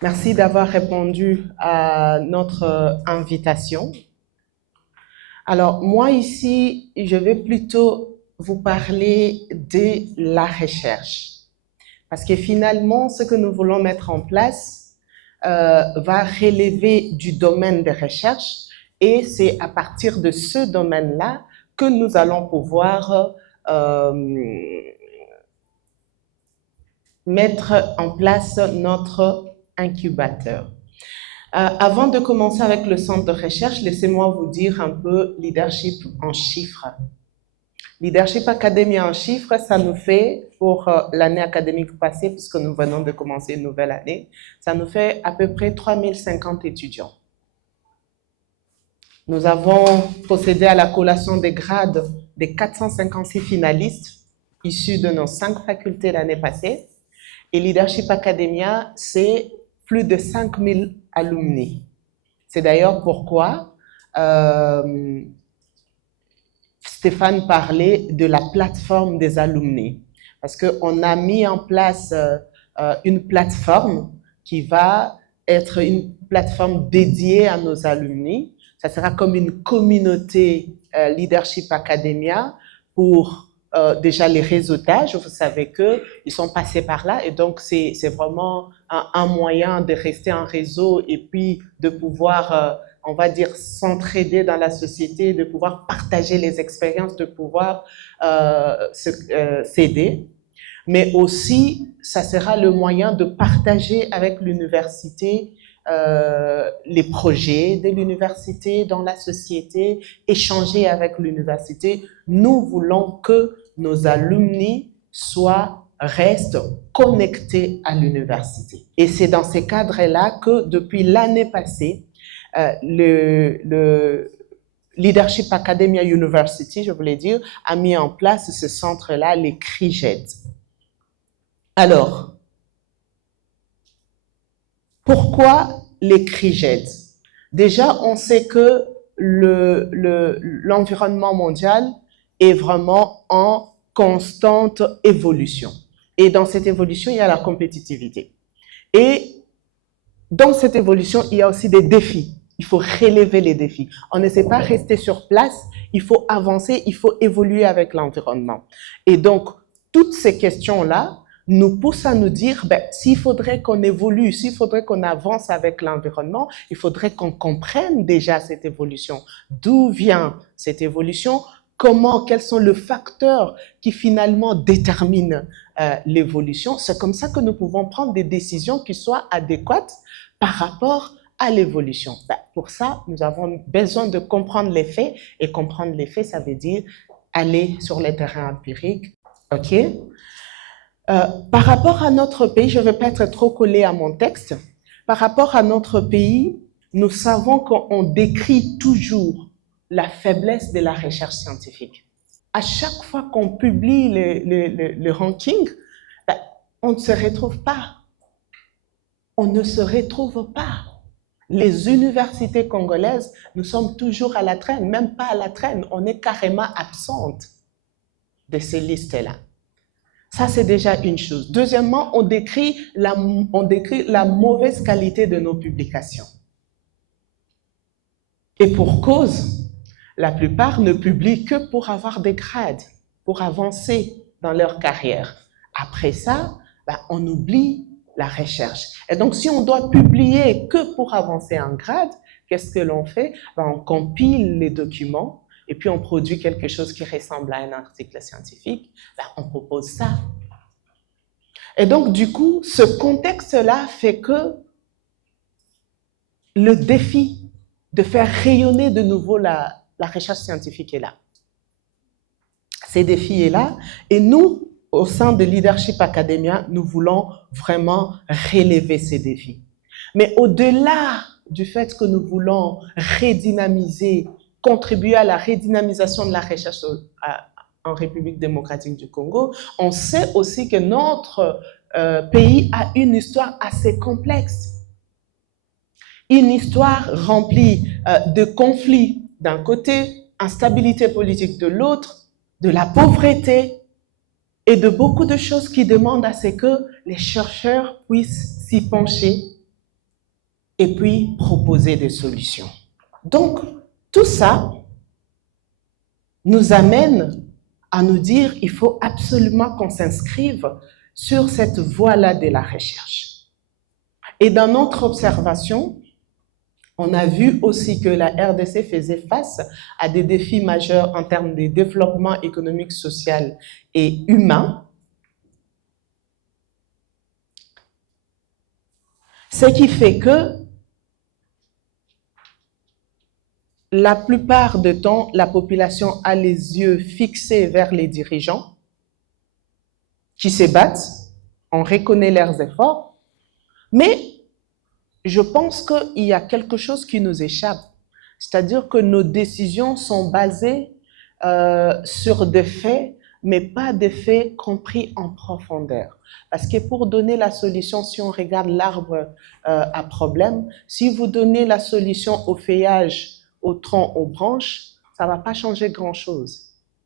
Merci d'avoir répondu à notre invitation. Alors, moi ici, je vais plutôt vous parler de la recherche. Parce que finalement, ce que nous voulons mettre en place va relever du domaine de recherche et c'est à partir de ce domaine-là que nous allons pouvoir mettre en place notre incubateur. Avant de commencer avec le centre de recherche, laissez-moi vous dire un peu leadership en chiffres. Leadership Academia en chiffres, ça nous fait, pour l'année académique passée, puisque nous venons de commencer une nouvelle année, ça nous fait à peu près 3050 étudiants. Nous avons procédé à la collation des grades des 456 finalistes issus de nos 5 facultés l'année passée. Et Leadership Academia, c'est plus de 5000 alumni. C'est d'ailleurs pourquoi Stéphane parlait de la plateforme des alumni. Parce qu'on a mis en place une plateforme qui va être une plateforme dédiée à nos alumni. Ça sera comme une communauté Leadership Academia pour déjà les réseautages. Vous savez qu'ils sont passés par là et donc c'est vraiment un moyen de rester en réseau et puis de pouvoir on va dire, s'entraider dans la société, de pouvoir partager les expériences, de pouvoir s'aider. Mais aussi, ça sera le moyen de partager avec l'université les projets de l'université dans la société, échanger avec l'université. Nous voulons que nos alumni restent connectés à l'université. Et c'est dans ces cadres-là que depuis l'année passée, le Leadership Academia University, je voulais dire, a mis en place ce centre-là, les CRIGED. Alors, pourquoi les CRIGED? Déjà, on sait que l'environnement mondial est vraiment en constante évolution. Et dans cette évolution, il y a la compétitivité. Et dans cette évolution, il y a aussi des défis. Il faut relever les défis. On ne sait pas rester sur place, il faut avancer, il faut évoluer avec l'environnement. Et donc, toutes ces questions-là nous poussent à nous dire, s'il faudrait qu'on évolue, s'il faudrait qu'on avance avec l'environnement, il faudrait qu'on comprenne déjà cette évolution. D'où vient cette évolution? Comment, quels sont les facteurs qui finalement déterminent l'évolution? C'est comme ça que nous pouvons prendre des décisions qui soient adéquates par rapport à l'évolution. Pour ça, nous avons besoin de comprendre les faits, et comprendre les faits, ça veut dire aller sur les terrains empiriques. OK? Par rapport à notre pays, je ne vais pas être trop collée à mon texte. Par rapport à notre pays, nous savons qu'on décrit toujours la faiblesse de la recherche scientifique. À chaque fois qu'on publie le ranking, on ne se retrouve pas. On ne se retrouve pas. Les universités congolaises, nous sommes toujours à la traîne, même pas à la traîne, on est carrément absente de ces listes-là. Ça, c'est déjà une chose. Deuxièmement, on décrit la mauvaise qualité de nos publications. Et pour cause, la plupart ne publient que pour avoir des grades, pour avancer dans leur carrière. Après ça, on oublie la recherche. Et donc, si on doit publier que pour avancer en grade, qu'est-ce que l'on fait? On compile les documents et puis on produit quelque chose qui ressemble à un article scientifique. On propose ça. Et donc, du coup, ce contexte-là fait que le défi de faire rayonner de nouveau la recherche scientifique est là. Ces défis est là. Et nous, au sein de Leadership Academia, nous voulons vraiment relever ces défis. Mais au-delà du fait que nous voulons redynamiser, contribuer à la redynamisation de la recherche en République démocratique du Congo, on sait aussi que notre pays a une histoire assez complexe. Une histoire remplie de conflits d'un côté, instabilité politique de l'autre, de la pauvreté et de beaucoup de choses qui demandent à ce que les chercheurs puissent s'y pencher et puis proposer des solutions. Donc, tout ça nous amène à nous dire qu'il faut absolument qu'on s'inscrive sur cette voie-là de la recherche. Et dans notre observation, on a vu aussi que la RDC faisait face à des défis majeurs en termes de développement économique, social et humain. Ce qui fait que la plupart du temps, la population a les yeux fixés vers les dirigeants qui se battent, on reconnaît leurs efforts, mais je pense qu'il y a quelque chose qui nous échappe, c'est-à-dire que nos décisions sont basées sur des faits, mais pas des faits compris en profondeur. Parce que pour donner la solution, si on regarde l'arbre à problème, si vous donnez la solution au feuillage, au tronc, aux branches, ça ne va pas changer grand-chose.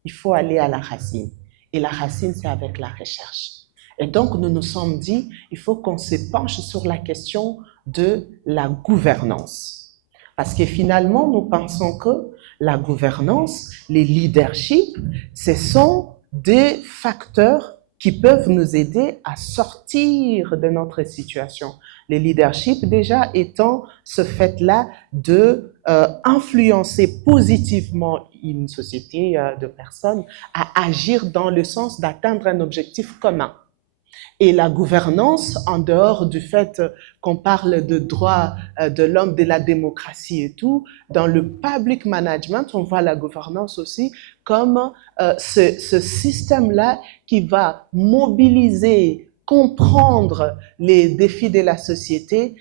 Il faut aller à la racine. Et la racine, c'est avec la recherche. Et donc, nous nous sommes dit, il faut qu'on se penche sur la question de la gouvernance. Parce que finalement, nous pensons que la gouvernance, les leaderships, ce sont des facteurs qui peuvent nous aider à sortir de notre situation. Les leaderships déjà étant ce fait-là de influencer positivement une société de personnes à agir dans le sens d'atteindre un objectif commun. Et la gouvernance, en dehors du fait qu'on parle de droits de l'homme, de la démocratie et tout, dans le public management, on voit la gouvernance aussi comme ce système-là qui va mobiliser, comprendre les défis de la société,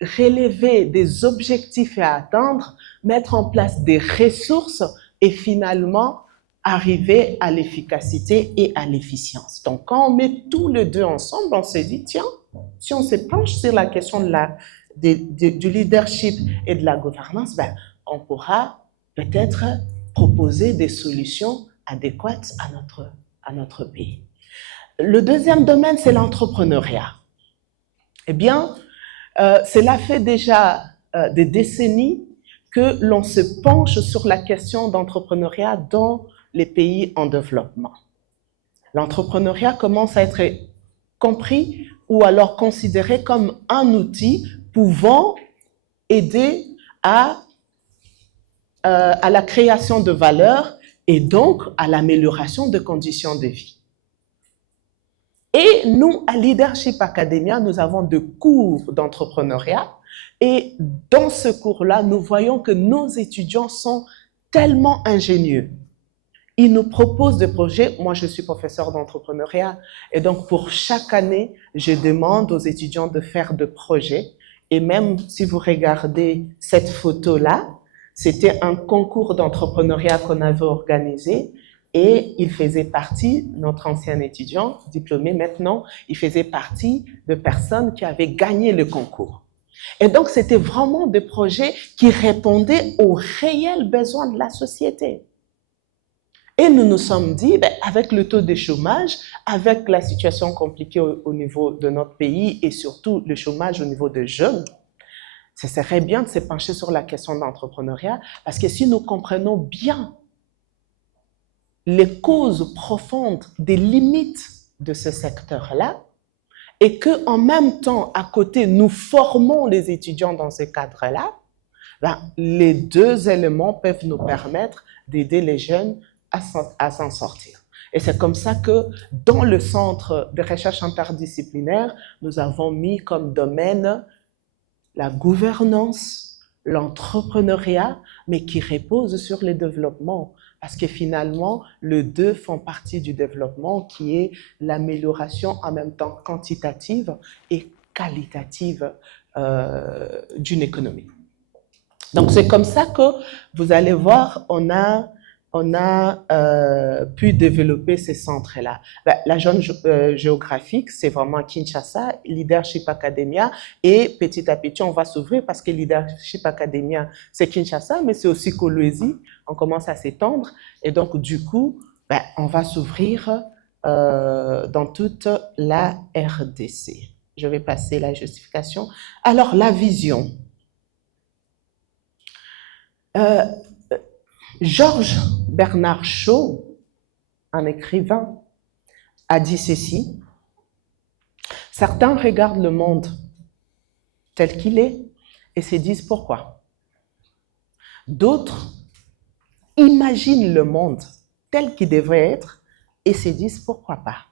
relever des objectifs à atteindre, mettre en place des ressources et finalement arriver à l'efficacité et à l'efficience. Donc, quand on met tous les deux ensemble, on se dit, tiens, si on se penche sur la question du leadership et de la gouvernance, ben, on pourra peut-être proposer des solutions adéquates à notre pays. Le deuxième domaine, c'est l'entrepreneuriat. Eh bien, cela fait déjà des décennies que l'on se penche sur la question d'entrepreneuriat dans les pays en développement. L'entrepreneuriat commence à être compris ou alors considéré comme un outil pouvant aider à la création de valeur et donc à l'amélioration des conditions de vie. Et nous, à Leadership Academia, nous avons des cours d'entrepreneuriat et dans ce cours-là, nous voyons que nos étudiants sont tellement ingénieux. Ils nous proposent des projets. Moi, je suis professeur d'entrepreneuriat et donc pour chaque année, je demande aux étudiants de faire des projets. Et même si vous regardez cette photo-là, c'était un concours d'entrepreneuriat qu'on avait organisé et il faisait partie, notre ancien étudiant diplômé maintenant, il faisait partie de personnes qui avaient gagné le concours. Et donc, c'était vraiment des projets qui répondaient aux réels besoins de la société. Et nous nous sommes dit, ben, avec le taux de chômage, avec la situation compliquée au niveau de notre pays et surtout le chômage au niveau des jeunes, ce serait bien de se pencher sur la question de l'entrepreneuriat parce que si nous comprenons bien les causes profondes des limites de ce secteur-là et qu'en même temps, à côté, nous formons les étudiants dans ce cadre-là, ben, les deux éléments peuvent nous permettre d'aider les jeunes à s'en sortir. Et c'est comme ça que dans le centre de recherche interdisciplinaire, nous avons mis comme domaine la gouvernance, l'entrepreneuriat, mais qui repose sur le développement. Parce que finalement, les deux font partie du développement qui est l'amélioration en même temps quantitative et qualitative d'une économie. Donc c'est comme ça que vous allez voir, on a pu développer ces centres-là. Ben, la zone géographique, c'est vraiment Kinshasa, Leadership Academia, et petit à petit, on va s'ouvrir parce que Leadership Academia, c'est Kinshasa, mais c'est aussi Kolwezi, on commence à s'étendre, et donc du coup, ben, on va s'ouvrir dans toute la RDC. Je vais passer la justification. Alors, la vision. Euh, Georges Bernard Shaw, un écrivain, a dit ceci: certains regardent le monde tel qu'il est et se disent pourquoi. D'autres imaginent le monde tel qu'il devrait être et se disent pourquoi pas.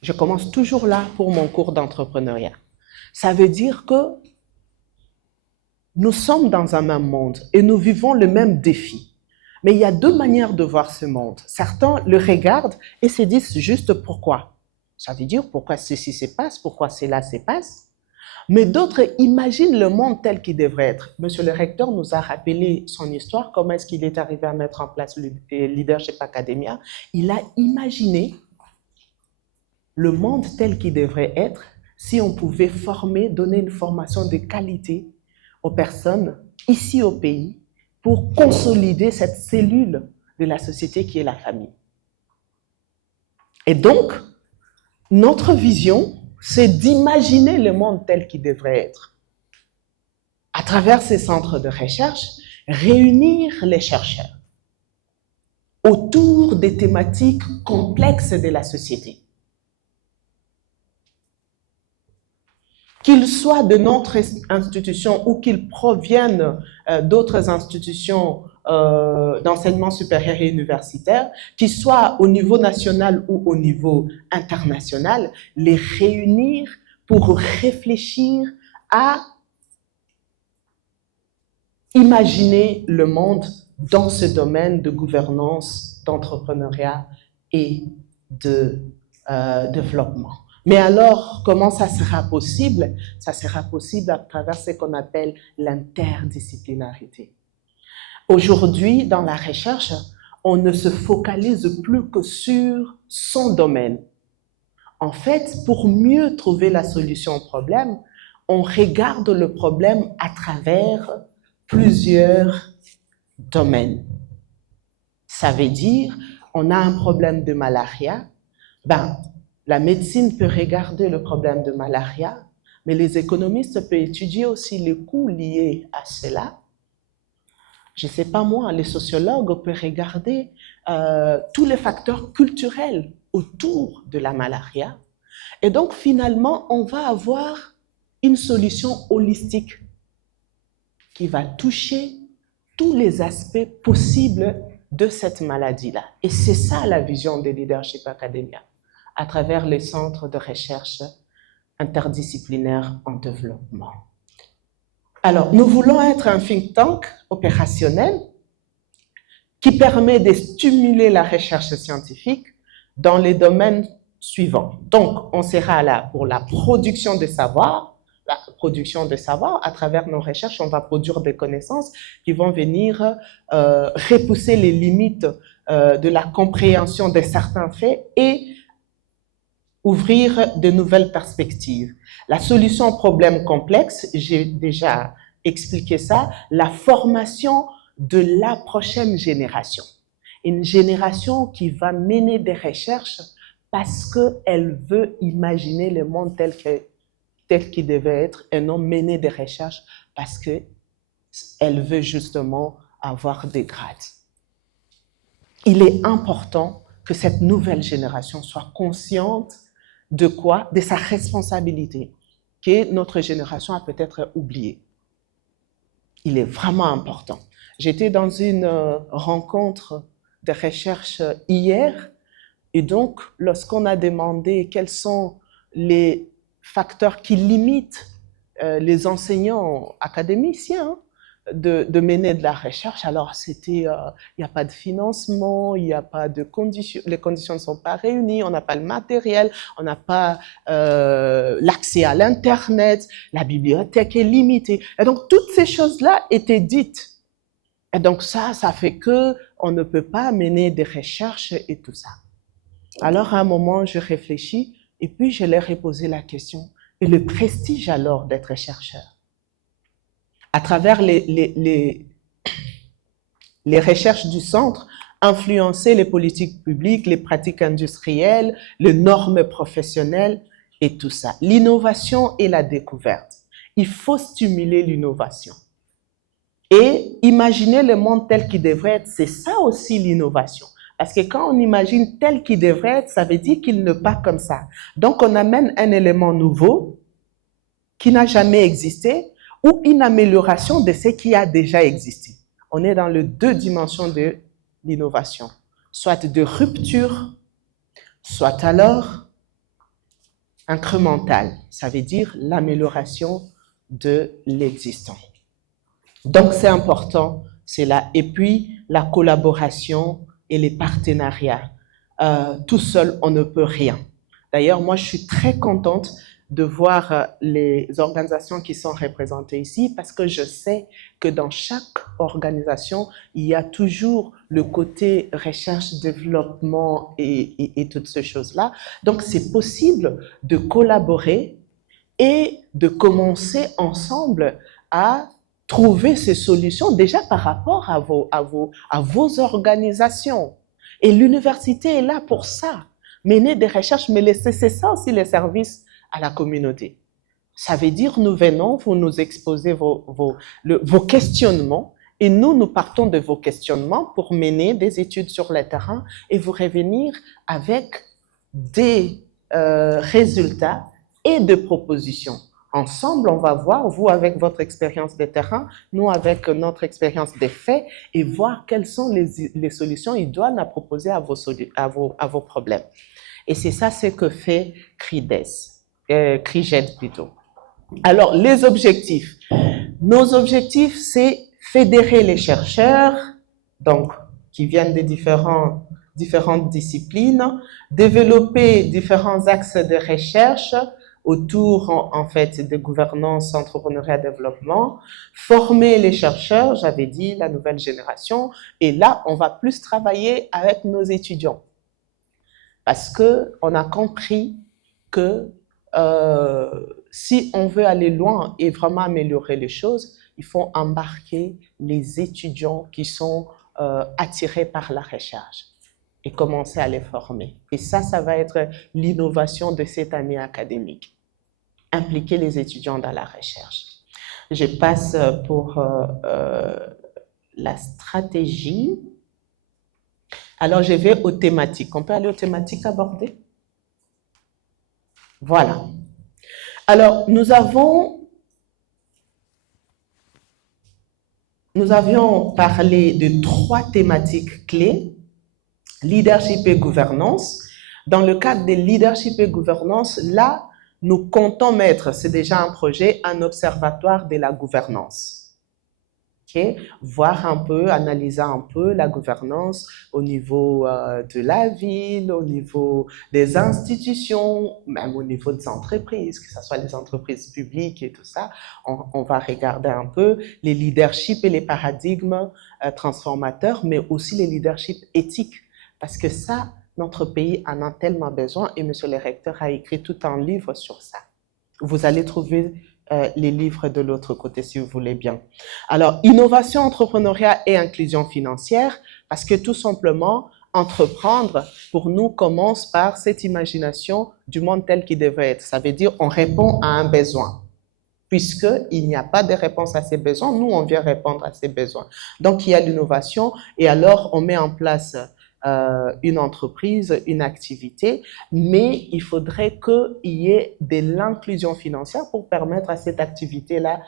Je commence toujours là pour mon cours d'entrepreneuriat. Ça veut dire que nous sommes dans un même monde et nous vivons le même défi. Mais il y a deux manières de voir ce monde. Certains le regardent et se disent juste pourquoi. Ça veut dire pourquoi ceci se passe, pourquoi cela se passe. Mais d'autres imaginent le monde tel qu'il devrait être. Monsieur le recteur nous a rappelé son histoire, comment est-ce qu'il est arrivé à mettre en place le Leadership Academia. Il a imaginé le monde tel qu'il devrait être si on pouvait former, donner une formation de qualité aux personnes ici au pays pour consolider cette cellule de la société qui est la famille. Et donc, notre vision, c'est d'imaginer le monde tel qu'il devrait être. À travers ces centres de recherche, réunir les chercheurs autour des thématiques complexes de la société. Qu'ils soient de notre institution ou qu'ils proviennent d'autres institutions d'enseignement supérieur et universitaire, qu'ils soient au niveau national ou au niveau international, les réunir pour réfléchir à imaginer le monde dans ce domaine de gouvernance, d'entrepreneuriat et de développement. Mais alors, comment ça sera possible? Ça sera possible à travers ce qu'on appelle l'interdisciplinarité. Aujourd'hui, dans la recherche, on ne se focalise plus que sur son domaine. En fait, pour mieux trouver la solution au problème, on regarde le problème à travers plusieurs domaines. Ça veut dire, on a un problème de malaria, la médecine peut regarder le problème de malaria, mais les économistes peuvent étudier aussi les coûts liés à cela. Je ne sais pas moi, les sociologues peuvent regarder tous les facteurs culturels autour de la malaria. Et donc, finalement, on va avoir une solution holistique qui va toucher tous les aspects possibles de cette maladie-là. Et c'est ça la vision de Leadership Academia, à travers les centres de recherche interdisciplinaires en développement. Alors, nous voulons être un think tank opérationnel qui permet de stimuler la recherche scientifique dans les domaines suivants. Donc, on sera là pour la production de savoir. La production de savoir, à travers nos recherches, on va produire des connaissances qui vont venir repousser les limites de la compréhension de certains faits et ouvrir de nouvelles perspectives. La solution aux problèmes complexes, j'ai déjà expliqué ça, la formation de la prochaine génération. Une génération qui va mener des recherches parce qu'elle veut imaginer le monde tel qu'il devait être et non mener des recherches parce qu'elle veut justement avoir des grades. Il est important que cette nouvelle génération soit consciente de quoi? De sa responsabilité, que notre génération a peut-être oubliée. Il est vraiment important. J'étais dans une rencontre de recherche hier, et donc, lorsqu'on a demandé quels sont les facteurs qui limitent les enseignants académiciens de mener de la recherche, alors c'était, il n'y a pas de financement, il n'y a pas de conditions, les conditions ne sont pas réunies, on n'a pas le matériel, on n'a pas l'accès à l'Internet, la bibliothèque est limitée. Et donc, toutes ces choses-là étaient dites. Et donc, ça fait que on ne peut pas mener des recherches et tout ça. Alors, à un moment, je réfléchis et puis je leur ai posé la question. Et le prestige alors d'être chercheur? À travers les recherches du centre, influencer les politiques publiques, les pratiques industrielles, les normes professionnelles et tout ça. L'innovation et la découverte. Il faut stimuler l'innovation. Et imaginer le monde tel qu'il devrait être, c'est ça aussi l'innovation. Parce que quand on imagine tel qu'il devrait être, ça veut dire qu'il n'est pas comme ça. Donc on amène un élément nouveau qui n'a jamais existé ou une amélioration de ce qui a déjà existé. On est dans les deux dimensions de l'innovation, soit de rupture, soit alors incrémentale. Ça veut dire l'amélioration de l'existant. Donc c'est important, c'est là. Et puis la collaboration et les partenariats. Tout seul, on ne peut rien. D'ailleurs, moi, je suis très contente de voir les organisations qui sont représentées ici parce que je sais que dans chaque organisation, il y a toujours le côté recherche, développement et toutes ces choses-là. Donc, c'est possible de collaborer et de commencer ensemble à trouver ces solutions déjà par rapport à vos organisations. Et l'université est là pour ça, mener des recherches, mais c'est ça aussi les services à la communauté. Ça veut dire, nous venons, vous nous exposez vos questionnements, et nous partons de vos questionnements pour mener des études sur le terrain et vous revenir avec des résultats et de propositions. Ensemble, on va voir, vous avec votre expérience de terrain, nous avec notre expérience des faits, et voir quelles sont les solutions idoines à proposer à vos problèmes. Et c'est ça ce que fait CRIGED plutôt. Alors, les objectifs. Nos objectifs, c'est fédérer les chercheurs, donc qui viennent de différentes disciplines, développer différents axes de recherche autour, en fait, de gouvernance, entrepreneuriat, développement, former les chercheurs, j'avais dit, la nouvelle génération, et là, on va plus travailler avec nos étudiants. Parce qu'on a compris que si on veut aller loin et vraiment améliorer les choses, il faut embarquer les étudiants qui sont attirés par la recherche et commencer à les former. Et ça va être l'innovation de cette année académique. Impliquer les étudiants dans la recherche. Je passe pour la stratégie. Alors, je vais aux thématiques. On peut aller aux thématiques abordées? Voilà. Alors, nous avions parlé de 3 thématiques clés, leadership et gouvernance. Dans le cadre de leadership et gouvernance, là, nous comptons mettre, c'est déjà un projet, un observatoire de la gouvernance. Okay? Voir un peu, analyser un peu la gouvernance au niveau de la ville, au niveau des institutions, même au niveau des entreprises, que ce soit les entreprises publiques et tout ça. On va regarder un peu les leaderships et les paradigmes transformateurs, mais aussi les leaderships éthiques, parce que ça, notre pays en a tellement besoin et monsieur le recteur a écrit tout un livre sur ça. Vous allez trouver les livres de l'autre côté si vous voulez bien. Alors, innovation, entrepreneuriat et inclusion financière, parce que tout simplement, entreprendre, pour nous, commence par cette imagination du monde tel qu'il devrait être. Ça veut dire on répond à un besoin. Puisqu'il n'y a pas de réponse à ces besoins, nous, on vient répondre à ces besoins. Donc, il y a l'innovation et alors on met en place une entreprise, une activité, mais il faudrait qu'il y ait de l'inclusion financière pour permettre à cette activité-là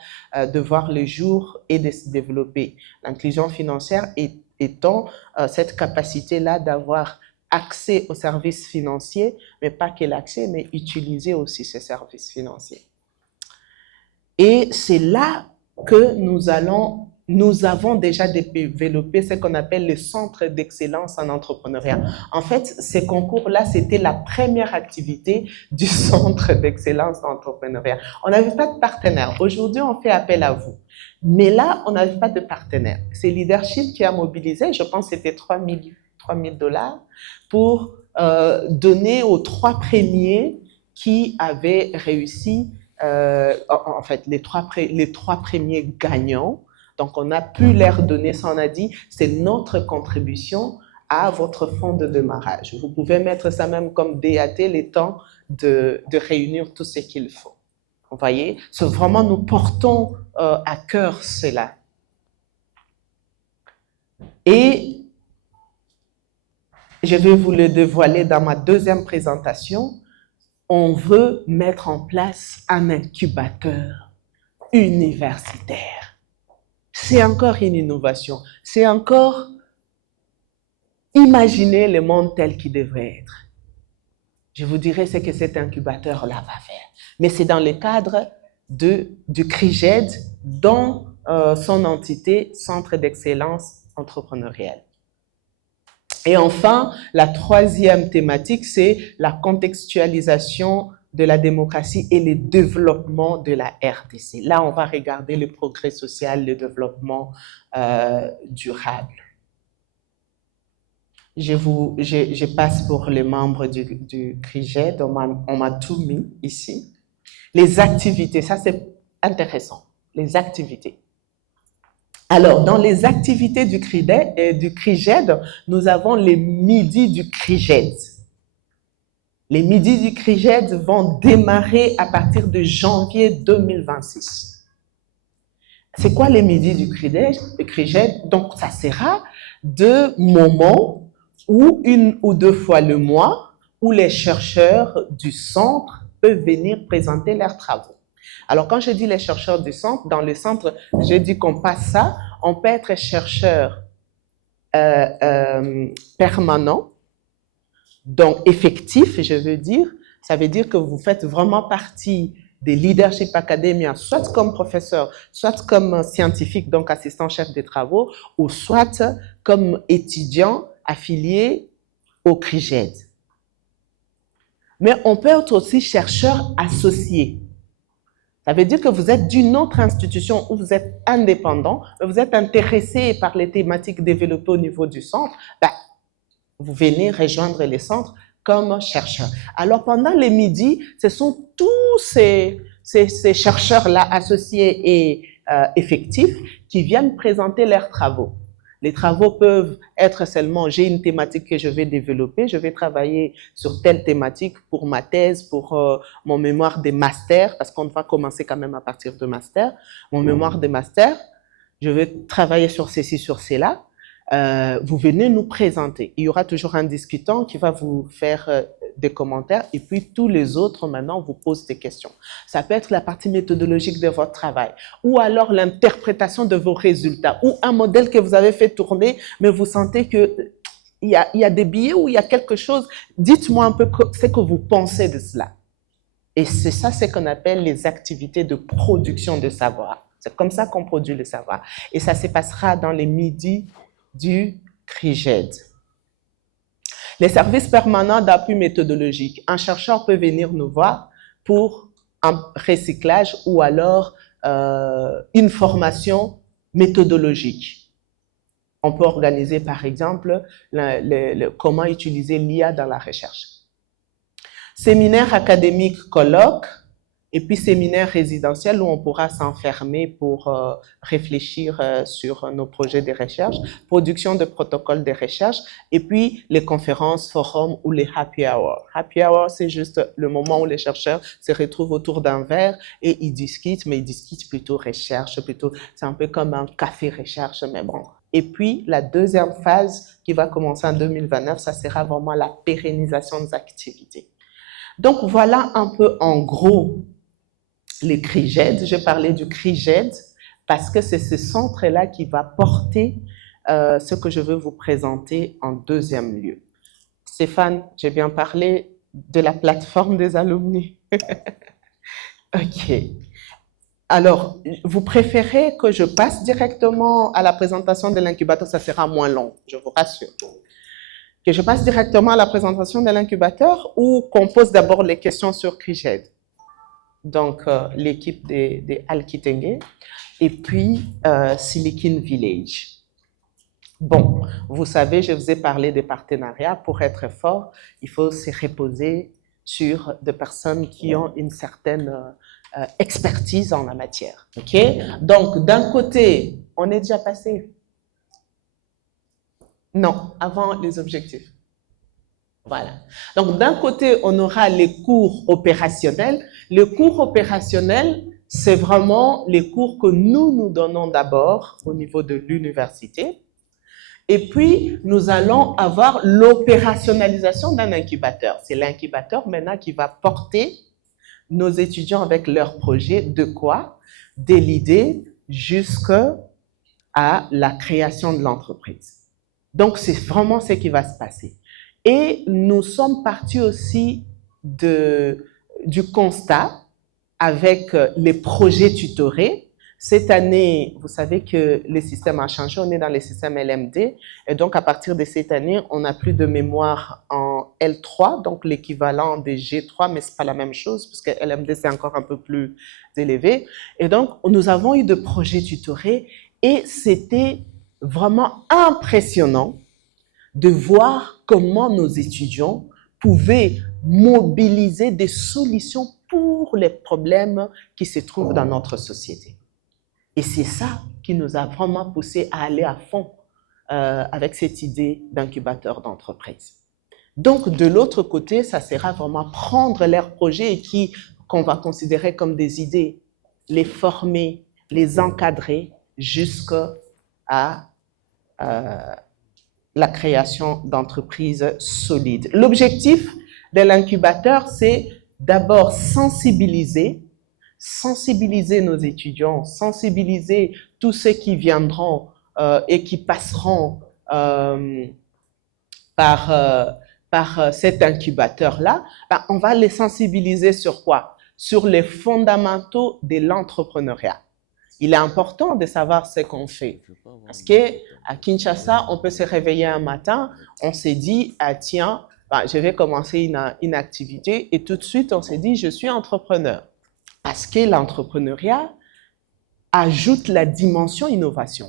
de voir le jour et de se développer. L'inclusion financière étant cette capacité-là d'avoir accès aux services financiers, mais pas que l'accès, mais utiliser aussi ces services financiers. Et c'est là que nous avons déjà développé ce qu'on appelle le centre d'excellence en entrepreneuriat. En fait, ces concours-là, c'était la première activité du centre d'excellence en entrepreneuriat. On n'avait pas de partenaire. Aujourd'hui, on fait appel à vous. Mais là, on n'avait pas de partenaire. C'est Leadership qui a mobilisé, je pense que c'était 3 000 $ pour donner aux 3 premiers qui avaient réussi, en fait, les trois premiers gagnants. Donc, on a pu leur donner ça, on a dit, c'est notre contribution à votre fonds de démarrage. Vous pouvez mettre ça même comme DAT, les temps de réunir tout ce qu'il faut. Vous voyez, c'est vraiment, nous portons à cœur cela. Et je vais vous le dévoiler dans ma deuxième présentation. On veut mettre en place un incubateur universitaire. C'est encore une innovation. C'est encore imaginer le monde tel qu'il devrait être. Je vous dirai ce que cet incubateur-là va faire. Mais c'est dans le cadre du CRIGED, dont son entité Centre d'excellence entrepreneuriale. Et enfin, la troisième thématique, c'est la contextualisation de la démocratie et le développement de la RDC. Là, on va regarder le progrès social, le développement durable. Je passe pour les membres du CRIGED, on m'a tout mis ici. Les activités, ça c'est intéressant, les activités. Alors, dans les activités du CRIGED, nous avons les midis du CRIGED. Les midis du CRIGED vont démarrer à partir de janvier 2026. C'est quoi les midis du CRIGED? Donc, ça sera deux moments où une ou deux fois le mois, où les chercheurs du centre peuvent venir présenter leurs travaux. Alors, quand je dis les chercheurs du centre, dans le centre, je dis qu'on passe ça, on peut être chercheur permanent, donc effectif, je veux dire, ça veut dire que vous faites vraiment partie des Leadership Academia, soit comme professeur, soit comme scientifique, donc assistant chef des travaux, ou soit comme étudiant affilié au CRIGED. Mais on peut être aussi chercheur associé. Ça veut dire que vous êtes d'une autre institution où vous êtes indépendant, vous êtes intéressé par les thématiques développées au niveau du centre, vous venez rejoindre les centres comme chercheur. Alors pendant les midis, ce sont tous ces chercheurs-là associés et effectifs qui viennent présenter leurs travaux. Les travaux peuvent être seulement, j'ai une thématique que je vais développer, je vais travailler sur telle thématique pour ma thèse, pour mon mémoire des masters, parce qu'on va commencer quand même à partir de master. Mon mémoire des masters, je vais travailler sur ceci, sur cela. Vous venez nous présenter. Il y aura toujours un discutant qui va vous faire des commentaires et puis tous les autres maintenant vous posent des questions. Ça peut être la partie méthodologique de votre travail ou alors l'interprétation de vos résultats ou un modèle que vous avez fait tourner mais vous sentez que il y a des biais ou il y a quelque chose. Dites-moi un peu ce que vous pensez de cela. Et c'est ça ce qu'on appelle les activités de production de savoir. C'est comme ça qu'on produit le savoir. Et ça se passera dans les midis du CRIGED. Les services permanents d'appui méthodologique. Un chercheur peut venir nous voir pour un recyclage ou alors une formation méthodologique. On peut organiser par exemple comment utiliser l'IA dans la recherche. Séminaire académique colloque et puis séminaire résidentiel où on pourra s'enfermer pour réfléchir sur nos projets de recherche, production de protocoles de recherche et puis les conférences, forums ou les happy hours. Happy hour, c'est juste le moment où les chercheurs se retrouvent autour d'un verre et ils discutent, mais ils discutent plutôt recherche, c'est un peu comme un café recherche, mais bon. Et puis la deuxième phase qui va commencer en 2029, ça sera vraiment la pérennisation des activités. Donc voilà un peu en gros les CRIGED. Je parlais du CRIGED parce que c'est ce centre-là qui va porter ce que je veux vous présenter en deuxième lieu. Stéphane, j'ai bien parlé de la plateforme des alumni. Ok. Alors, vous préférez que je passe directement à la présentation de l'incubateur? Ça sera moins long, je vous rassure. Que je passe directement à la présentation de l'incubateur ou qu'on pose d'abord les questions sur CRIGED? Donc, l'équipe des Alkitenge et puis Silicon Village. Bon, vous savez, je vous ai parlé des partenariats. Pour être fort, il faut se reposer sur des personnes qui ont une certaine expertise en la matière. Ok? Donc, d'un côté, on est déjà passé. Non, avant les objectifs. Voilà. Donc, d'un côté, on aura les cours opérationnels. Les cours opérationnels, c'est vraiment les cours que nous donnons d'abord au niveau de l'université. Et puis, nous allons avoir l'opérationnalisation d'un incubateur. C'est l'incubateur maintenant qui va porter nos étudiants avec leur projet de quoi? De l'idée jusqu'à la création de l'entreprise. Donc, c'est vraiment ce qui va se passer. Et nous sommes partis aussi du constat avec les projets tutorés. Cette année, vous savez que le système a changé, on est dans le système LMD, et donc à partir de cette année, on n'a plus de mémoire en L3, donc l'équivalent des G3, mais ce n'est pas la même chose, parce que LMD, c'est encore un peu plus élevé. Et donc, nous avons eu de projets tutorés, et c'était vraiment impressionnant de voir comment nos étudiants pouvaient mobiliser des solutions pour les problèmes qui se trouvent dans notre société. Et c'est ça qui nous a vraiment poussé à aller à fond avec cette idée d'incubateur d'entreprise. Donc, de l'autre côté, ça sera vraiment prendre leurs projets et qu'on va considérer comme des idées, les former, les encadrer jusqu'à la création d'entreprises solides. L'objectif de l'incubateur, c'est d'abord sensibiliser nos étudiants, sensibiliser tous ceux qui viendront et qui passeront par cet incubateur-là. On va les sensibiliser sur quoi? Sur les fondamentaux de l'entrepreneuriat. Il est important de savoir ce qu'on fait. Parce qu'à Kinshasa, on peut se réveiller un matin, on s'est dit, ah tiens, je vais commencer une activité, et tout de suite, on s'est dit, je suis entrepreneur. Parce que l'entrepreneuriat ajoute la dimension innovation.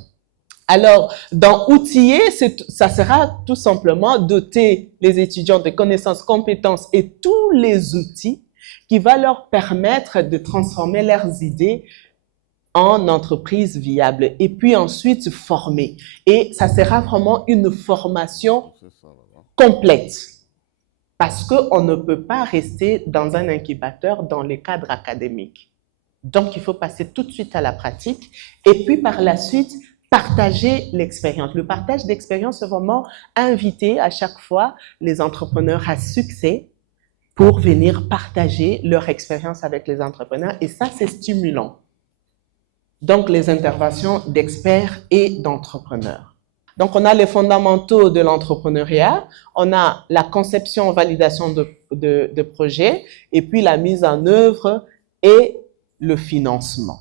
Alors, dans outiller, ça sera tout simplement doter les étudiants de connaissances, compétences et tous les outils qui vont leur permettre de transformer leurs idées en entreprise viable. Et puis ensuite, former. Et ça sera vraiment une formation complète. Parce qu'on ne peut pas rester dans un incubateur dans les cadres académiques. Donc, il faut passer tout de suite à la pratique et puis par la suite, partager l'expérience. Le partage d'expérience, c'est vraiment inviter à chaque fois les entrepreneurs à succès pour venir partager leur expérience avec les entrepreneurs et ça, c'est stimulant. Donc, les interventions d'experts et d'entrepreneurs. Donc, on a les fondamentaux de l'entrepreneuriat, on a la conception, validation de projets, et puis la mise en œuvre et le financement.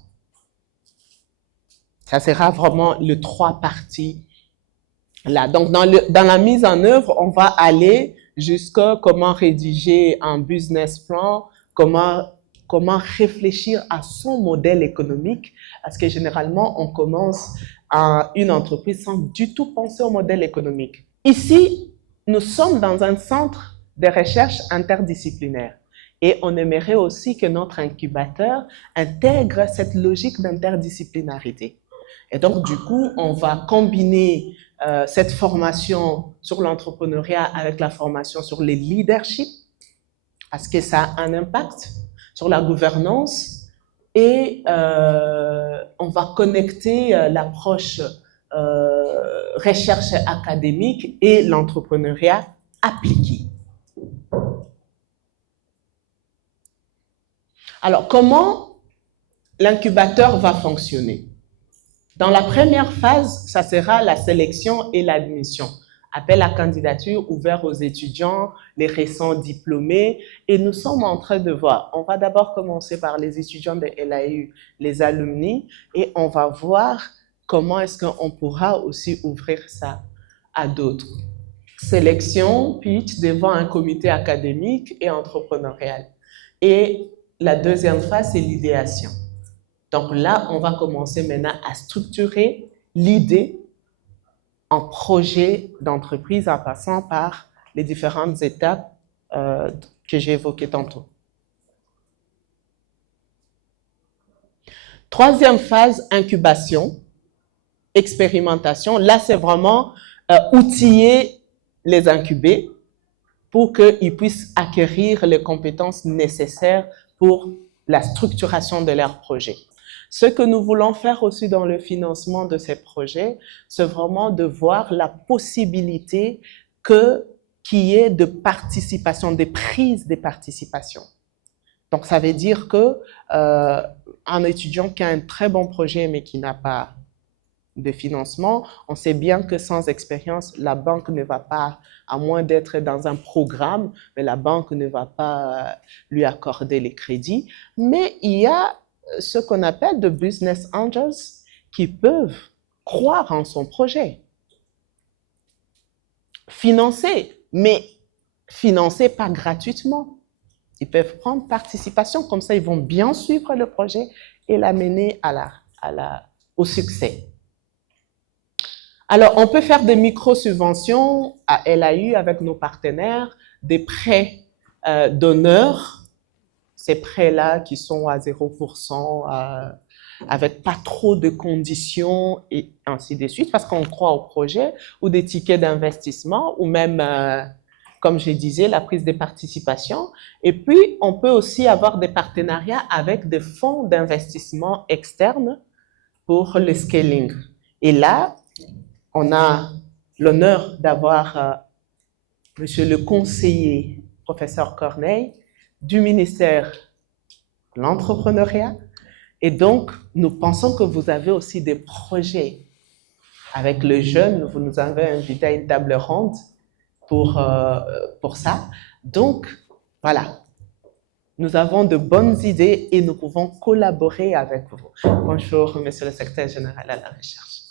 Ça sera vraiment les trois parties là. Donc, dans la mise en œuvre, on va aller jusqu'à comment rédiger un business plan, comment réfléchir à son modèle économique, parce que généralement, on commence une entreprise sans du tout penser au modèle économique. Ici, nous sommes dans un centre de recherche interdisciplinaire et on aimerait aussi que notre incubateur intègre cette logique d'interdisciplinarité. Et donc, du coup, on va combiner cette formation sur l'entrepreneuriat avec la formation sur le leadership, parce que ça a un impact sur la gouvernance, et on va connecter l'approche recherche académique et l'entrepreneuriat appliqué. Alors, comment l'incubateur va fonctionner? Dans la première phase, ça sera la sélection et l'admission. Appel à candidature ouvert aux étudiants, les récents diplômés. Et nous sommes en train de voir, on va d'abord commencer par les étudiants de LAU, les alumni, et on va voir comment est-ce qu'on pourra aussi ouvrir ça à d'autres. Sélection, pitch devant un comité académique et entrepreneurial. Et la deuxième phase, c'est l'idéation. Donc là, on va commencer maintenant à structurer l'idée en projet d'entreprise en passant par les différentes étapes que j'ai évoquées tantôt. Troisième phase, incubation, expérimentation. Là, c'est vraiment outiller les incubés pour qu'ils puissent acquérir les compétences nécessaires pour la structuration de leur projet. Ce que nous voulons faire aussi dans le financement de ces projets, c'est vraiment de voir la possibilité qu'il y ait de participation, des prises des participations. Donc, ça veut dire que un étudiant qui a un très bon projet mais qui n'a pas de financement, on sait bien que sans expérience, la banque ne va pas, à moins d'être dans un programme, mais la banque ne va pas lui accorder les crédits. Mais il y a ce qu'on appelle de business angels qui peuvent croire en son projet. Financer, mais financer pas gratuitement. Ils peuvent prendre participation, comme ça ils vont bien suivre le projet et l'amener au succès. Alors, on peut faire des micro-subventions à LAU avec nos partenaires, des prêts d'honneur, ces prêts-là qui sont à 0%, avec pas trop de conditions et ainsi de suite, parce qu'on croit au projet, ou des tickets d'investissement, ou même, comme je disais, la prise de participation. Et puis, on peut aussi avoir des partenariats avec des fonds d'investissement externes pour le scaling. Et là, on a l'honneur d'avoir monsieur le conseiller, professeur Corneille, du ministère de l'entrepreneuriat. Et donc, nous pensons que vous avez aussi des projets avec les jeunes. Vous nous avez invité à une table ronde pour ça. Donc, voilà. Nous avons de bonnes idées et nous pouvons collaborer avec vous. Bonjour, monsieur le secrétaire général à la recherche.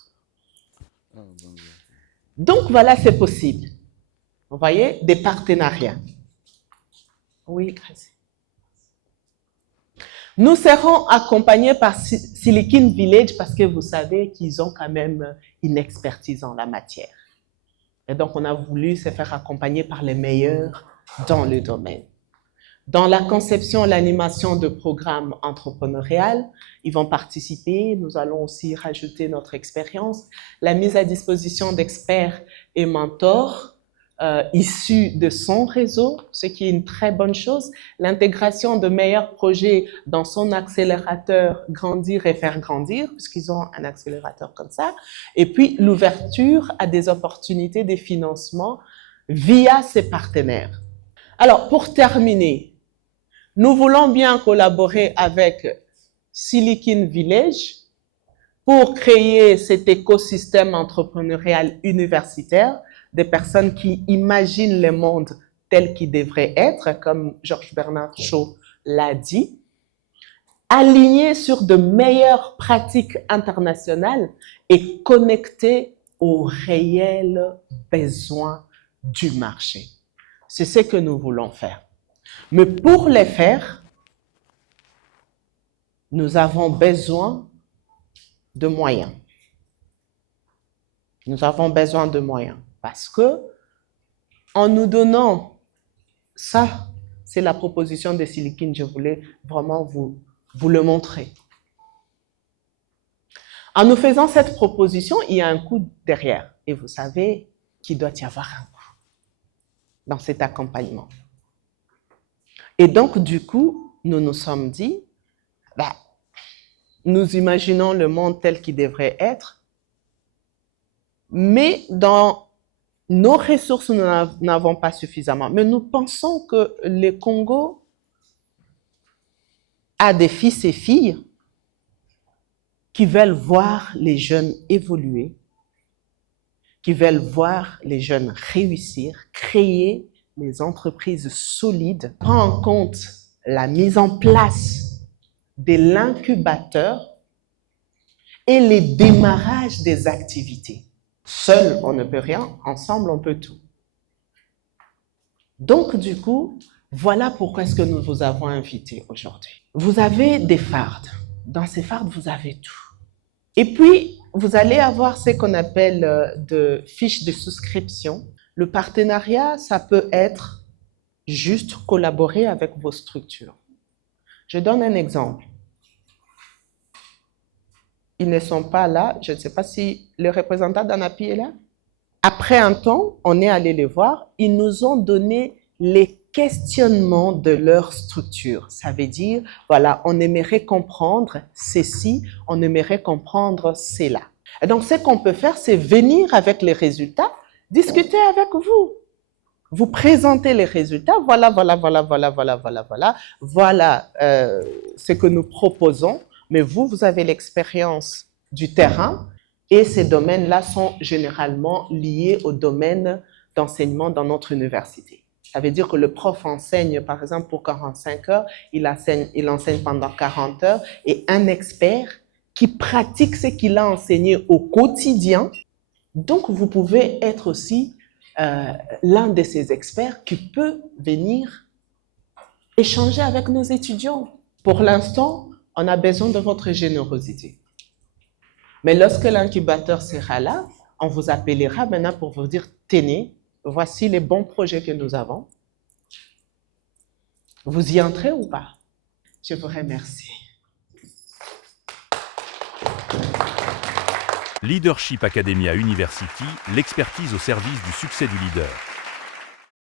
Donc, voilà, c'est possible. Vous voyez, des partenariats. Oui, merci. Nous serons accompagnés par Silicon Village parce que vous savez qu'ils ont quand même une expertise en la matière. Et donc, on a voulu se faire accompagner par les meilleurs dans le domaine. Dans la conception et l'animation de programmes entrepreneuriaux, ils vont participer. Nous allons aussi rajouter notre expérience, la mise à disposition d'experts et mentors issus de son réseau, ce qui est une très bonne chose, l'intégration de meilleurs projets dans son accélérateur Grandir et faire grandir, puisqu'ils ont un accélérateur comme ça, et puis l'ouverture à des opportunités de financement via ses partenaires. Alors, pour terminer, nous voulons bien collaborer avec Silicon Village pour créer cet écosystème entrepreneurial universitaire, des personnes qui imaginent le monde tel qu'il devrait être, comme Georges Bernard Shaw l'a dit, alignés sur de meilleures pratiques internationales et connectés aux réels besoins du marché. C'est ce que nous voulons faire. Mais pour les faire, nous avons besoin de moyens. Nous avons besoin de moyens parce que en nous donnant ça, c'est la proposition de Silicon, je voulais vraiment vous le montrer. En nous faisant cette proposition, il y a un coût derrière. Et vous savez qu'il doit y avoir un coût dans cet accompagnement. Et donc, du coup, nous nous sommes dit, nous imaginons le monde tel qu'il devrait être, mais dans nos ressources, nous n'avons pas suffisamment. Mais nous pensons que le Congo a des fils et filles qui veulent voir les jeunes évoluer, qui veulent voir les jeunes réussir, créer des entreprises solides, prendre en compte la mise en place de l'incubateur et les démarrages des activités. Seul, on ne peut rien, ensemble, on peut tout. Donc, du coup, voilà pourquoi est-ce que nous vous avons invité aujourd'hui. Vous avez des fardes. Dans ces fardes, vous avez tout. Et puis, vous allez avoir ce qu'on appelle de fiches de souscription. Le partenariat, ça peut être juste collaborer avec vos structures. Je donne un exemple. Ils ne sont pas là. Je ne sais pas si le représentant d'ANAPI est là. Après un temps, on est allé les voir. Ils nous ont donné les questionnement de leur structure. Ça veut dire, voilà, on aimerait comprendre ceci, on aimerait comprendre cela. Et donc, ce qu'on peut faire, c'est venir avec les résultats, discuter avec vous. Vous présentez les résultats, voilà ce que nous proposons, mais vous avez l'expérience du terrain et ces domaines-là sont généralement liés au domaine d'enseignement dans notre université. Ça veut dire que le prof enseigne, par exemple, pour 45 heures, il enseigne pendant 40 heures et un expert qui pratique ce qu'il a enseigné au quotidien. Donc, vous pouvez être aussi l'un de ces experts qui peut venir échanger avec nos étudiants. Pour l'instant, on a besoin de votre générosité. Mais lorsque l'incubateur sera là, on vous appellera maintenant pour vous dire, tenez, voici les bons projets que nous avons. Vous y entrez ou pas? Je vous remercie. Leadership Academia University, l'expertise au service du succès du leader.